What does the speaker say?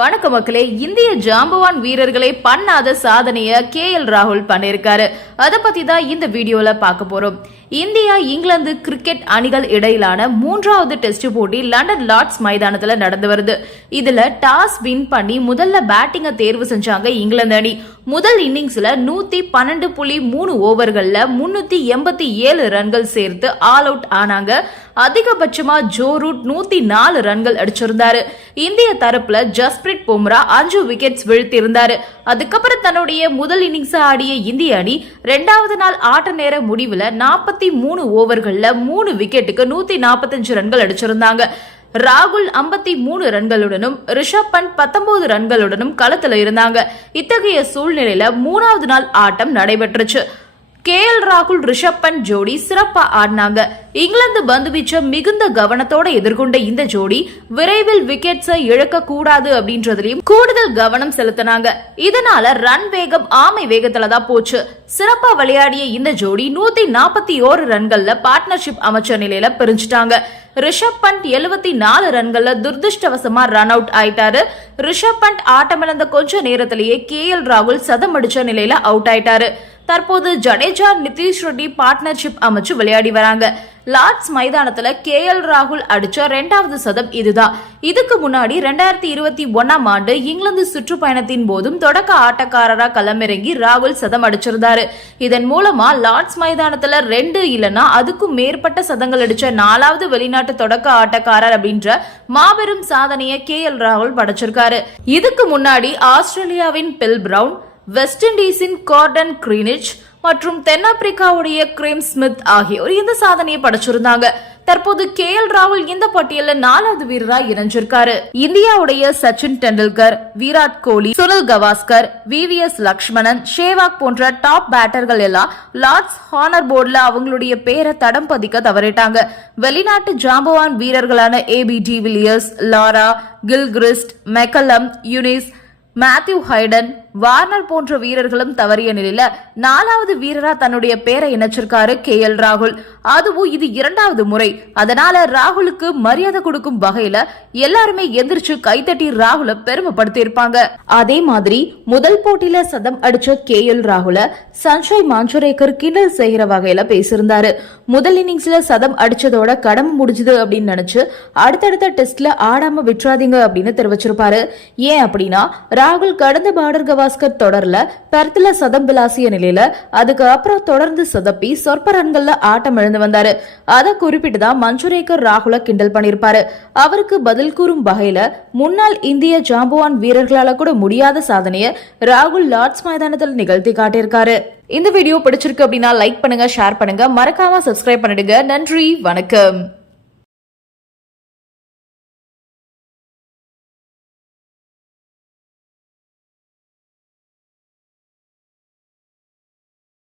வணக்க மக்களே இந்திய ஜாம்பவான் வீரர்களை பண்ணாத சாதனைய கே எல் ராகுல் பண்ணிருக்காரு. அத பத்தி தான் இந்த வீடியோல பார்க்க போறோம். இந்தியா இங்கிலாந்து கிரிக்கெட் அணிகள் இடையிலான மூன்றாவது டெஸ்ட் போட்டி லண்டன் லார்ட்ஸ் மைதானத்துல நடந்து வருது. இதுல டாஸ் வின் பண்ணி முதல்ல பேட்டிங்க தேர்வு செஞ்சாங்க இங்கிலாந்து அணி. முதல் இன்னிங்ஸ்ல நூத்தி பன்னெண்டு புள்ளி மூணு ஓவர்கள்ல முன்னூத்தி எண்பத்தி ஏழு ரன்கள் சேர்த்து ஆல் அவுட் ஆனாங்க. அதிகபட்சமா ஜோ ரூட் நூத்தி நாலு ரன்கள் அடிச்சிருந்தாரு. இந்திய தரப்புல ஜஸ்பிரிட் பும்ரா அஞ்சு விக்கெட்ஸ் வீழ்த்தியிருந்தாரு. அதுக்கப்புறம் தன்னுடைய முதல் இன்னிங்ஸ் ஆடிய இந்திய அணி ரெண்டாவது நாள் ஆட்ட நேர முடிவுல நாற்பத்தி மூணு ஓவர்கள்ல மூணு விக்கெட்டுக்கு நூத்தி நாற்பத்தஞ்சு ரன்கள் அடிச்சிருந்தாங்க. ராகுல் ஐம்பத்தி மூணு ரன்களுடனும் ரிஷப் பண்ட் பத்தொன்பது ரன்களுடனும் களத்துல இருந்தாங்க. இத்தகைய சூழ்நிலையில மூணாவது நாள் ஆட்டம் நடைபெற்றுச்சு. கே எல் ராகுல் ரிஷப் பண்ட் ஜோடி சிறப்பா ஆடினாங்க. இங்கிலாந்து பந்து வீச்ச மிகுந்த கவனத்தோட எதிர்கொண்ட இந்த ஜோடி விரைவில் விக்கெட்ஸை இழக்க கூடாது அப்படின்றதுலயும் கூடுதல் கவனம் செலுத்தினாங்க. இதனால ரன் வேகம் ஆமை வேகத்துல தான் போச்சு. சிறப்பா விளையாடிய இந்த ஜோடி நூத்தி நாற்பத்தி ஓரு ரன்கள்ல பார்ட்னர்ஷிப் அமைச்ச நிலையில பிரிஞ்சுட்டாங்க. ரிஷப் பண்ட் எழுபத்தி நாலு ரன்கள்ல துர்திருஷ்டவசமா ரன் அவுட் ஆயிட்டாரு. ரிஷப் பண்ட் ஆட்டமிழந்த கொஞ்ச நேரத்திலேயே கே எல் ராகுல் சதம் அடிச்ச நிலையில அவுட் ஆயிட்டாரு. தற்போது ஜடேஜா நிதிஷ் ரெட்டி பார்ட்னர்ஷிப் அமைச்சு விளையாடி வராங்க. லார்ட்ஸ் மைதானத்துல கே எல் ராகுல் அடிச்ச ரெண்டாவது சதம் இதுதான். இதுக்கு முன்னாடி ரெண்டாயிரத்தி இருபத்தி ஒன்னாம் ஆண்டு இங்கிலாந்து சுற்றுப்பயணத்தின் போதும் தொடக்க ஆட்டக்காரரா களமிறங்கி ராகுல் சதம் அடிச்சிருந்தாரு. இதன் மூலமா லார்ட்ஸ் மைதானத்துல ரெண்டு இல்லனா அதுக்கும் மேற்பட்ட சதங்கள் அடிச்ச நாலாவது வெளிநாட்டு தொடக்க ஆட்டக்காரர் அப்படின்ற மாபெரும் சாதனையை கே எல் ராகுல் படைச்சிருக்காரு. இதுக்கு முன்னாடி ஆஸ்திரேலியாவின் பில் பிரவுன் வெஸ்ட் இண்டீஸின் கார்டன் கிரீனிச் மற்றும் தென்னாப்பிரிக்காவுடைய கிரேம் ஸ்மித் ஆகியோர் இந்த சாதனையை படைச்சிருந்தாங்க. தற்போது கே எல் ராகுல் இந்த பட்டியலில் நாலாவது வீரராக இணைஞ்சிருக்காரு. இந்தியாவுடைய Sachin Tendulkar Virat Kohli Sunil Gavaskar V V S Lakshmanan Sehwag போன்ற டாப் பேட்டர்கள் எல்லாம் லார்ட்ஸ் ஹானர் போர்டில் அவங்களுடைய பேரை தடம் பதிக்க தவறிட்டாங்க. வெளிநாட்டு ஜாம்பவான் வீரர்களான A B de Villiers Lara Gilchrist McCullum Younis Matthew Hayden Warner போன்ற வீரர்களும் தவறிய நிலையில நாலாவது வீரரா தன்னுடைய பேரை இணைச்சிருக்காரு கே எல் ராகுல். அதுவும் இது இரண்டாவது முறை. அதனால ராகுலுக்கு மரியாதை கொடுக்கும் வகையில எல்லாருமே எந்திரிச்சு கைத்தட்டி ராகுல பெருமைப்படுத்தி இருப்பாங்க அதே மாதிரி முதல் போட்டியில சதம் அடிச்ச கே எல் ராகுல சஞ்சய் மாஞ்சுரேக்கர் கிண்டல் செய்கிற வகையில பேசியிருந்தாரு. முதல் இன்னிங்ஸ்ல சதம் அடிச்சதோட கடமை முடிஞ்சது அப்படின்னு நினைச்சு அடுத்தடுத்த டெஸ்ட்ல ஆடாம விட்டுறாதீங்க அப்படின்னு தெரிவிச்சிருப்பாரு. ஏன் அப்படின்னா ராகுல் கடந்த பார்டர் கவாஸ்கர் தொடர்ல பெர்த்ல சதம் விளாசிய நிலையில அதுக்கு அப்புறம் தொடர்ந்து சொதப்பி சொற்ப ரன்கள்ல ஆட்டம் இழந்து வந்தாரு. அதை குறிப்பிட்டு தான் மஞ்சுரேகர் ராகுல கிண்டல் பண்ணிருப்பாரு. அவருக்கு பதில் கூறும் வகையில முன்னாள் இந்திய ஜாம்புவான் வீரர்களால கூட முடியாத சாதனையை ராகுல் லார்ட்ஸ் மைதானத்தில் நிகழ்த்தி காட்டியிருக்காரு. இந்த வீடியோ பிடிச்சிருக்கு அப்படின்னா லைக் பண்ணுங்க ஷேர் பண்ணுங்க. மறக்காம சப்ஸ்கிரைப் பண்ணிடுங்க. நன்றி வணக்கம்.